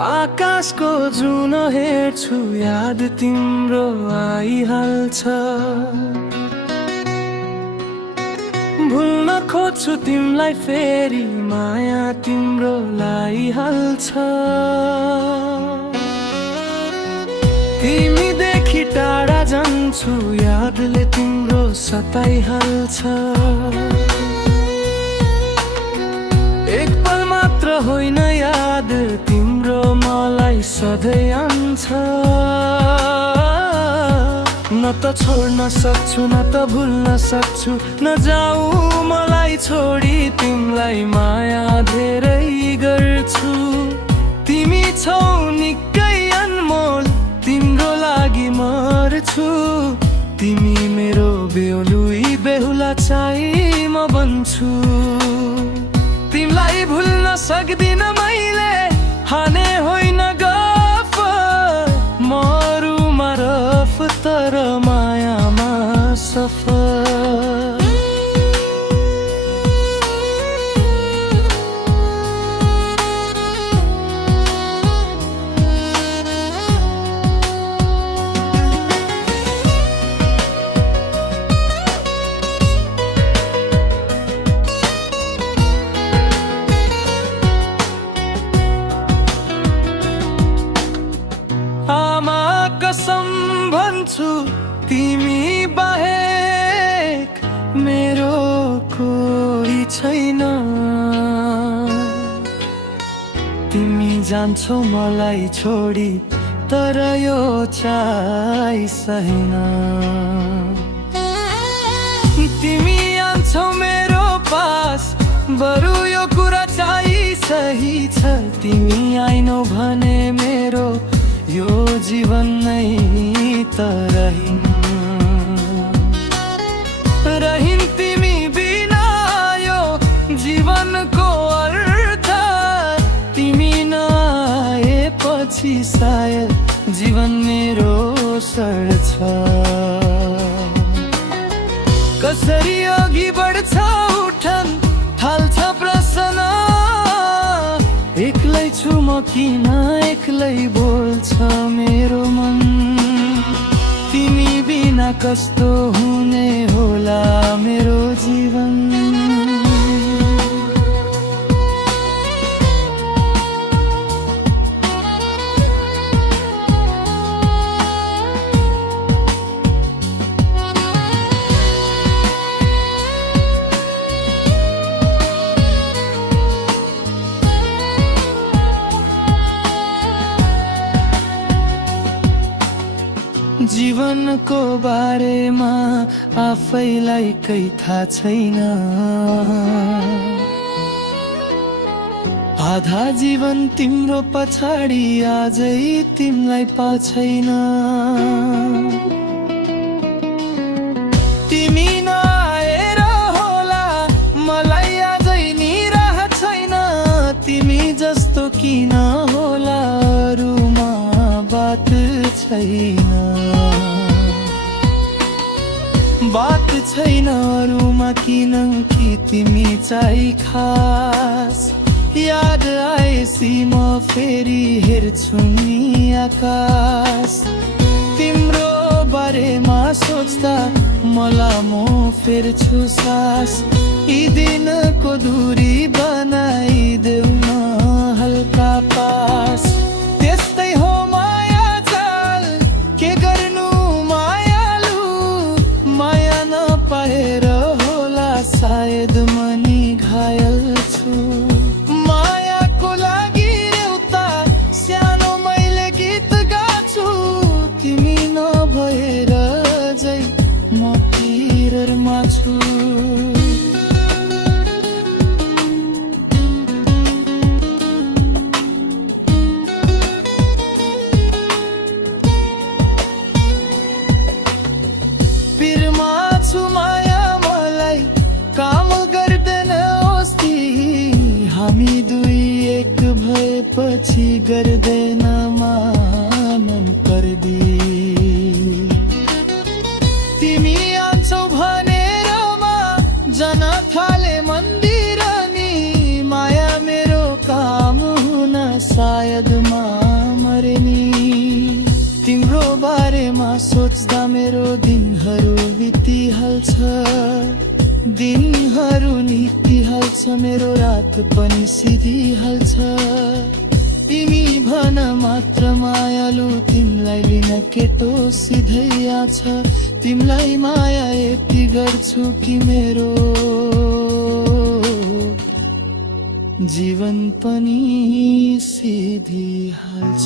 आकाशको जुन हेर्छु याद तिम्रो आइहाल्छ। भुल्न खोज्छु तिमीलाई फेरि माया तिम्रो लाइहाल्छ। तिमीदेखि टाढा जान्छु यादले तिम्रो सताइहाल्छ। एक पल मात्र होइन याद तिम्रो मलाई सधैँ आउँछ। न त छोड्न सक्छु न त भुल्न सक्छु, न जाऊ मलाई छोडी तिमीलाई माया धेरै गर्छु। तिमी छौ निकै अनमोल तिम्रो लागि मर्छु। तिमी मेरो बेहुली बेहुला चाहिँ म बन्छु। तिमीलाई भुल्न सक्दिन मैले हाने होइन गफ। मरुमा रफ तर मायामा सफल। आमा कसम भन्छु तिमी बाहेक मेरो कोही छैन। तिमी जान्छौ मलाई छोडी तर यो चाहिँ सहेन। तिमी आन्छौ मेरो पास बरु यो कुरा चाहिँ सही छ। तिमी आइनौ भने मेरो यो जीवन नै त रहिन् तिमी बिना यो जीवनको अर्थ। तिमी नआएपछि सायद जीवन मेरो सर्छ। कसरी अघि बढ्छ उठन थाल्छ प्रश्न। एक्लै छु म किन एक्लै बोल्छ मेरो मन। तिमी बिना कस्तो हुने होला मेरो जीवन। जीवनको बारेमा आफैलाई केही थाहा छैन। आधा जीवन तिम्रो पछाडि आजै तिमीलाई पाछैन। तिमी नआएर होला मलाई आजै निराह छैन। तिमी जस्तो किन होला अरूमा बात छैन। बात छैन अरूमा किन कि तिमी चाहिँ खास। याद आएपछि म फेरि हेर्छु नि आकाश। तिम्रो बारेमा सोच्दा मलाई म फेर्छु सास। यी दिनको दूरी बनाइदेऊ न हल्का पास। त्यस्तै हो माया चाल के गर्नु मायालु। माया नपाएर होला सायद मनी घायल छु। मायाको लागि एउटा सानो मैले गीत गाछु। तिमी नभएर जै म पिरमा छु। पिरमा छु माया मलाई काम गर्दैन अस्ति। हामी दुई एक भएपछि गर्दैन मानन पर्दी। तिमी आन्छौ भनेर म जान थाले मन्दिर नि। माया मेरो काम हुन सायद मा सोच्दा मेरो दिनहरू बितिहाल्छ दिनहरू नितिहाल्छ मेरो रात पनि सिधिहाल्छ तिमी भन मात्र मायालु तिमीलाई लिन केटो सिधै आछ तिमीलाई माया यति गर्छु कि मेरो जीवन पनि सिधिहाल्छ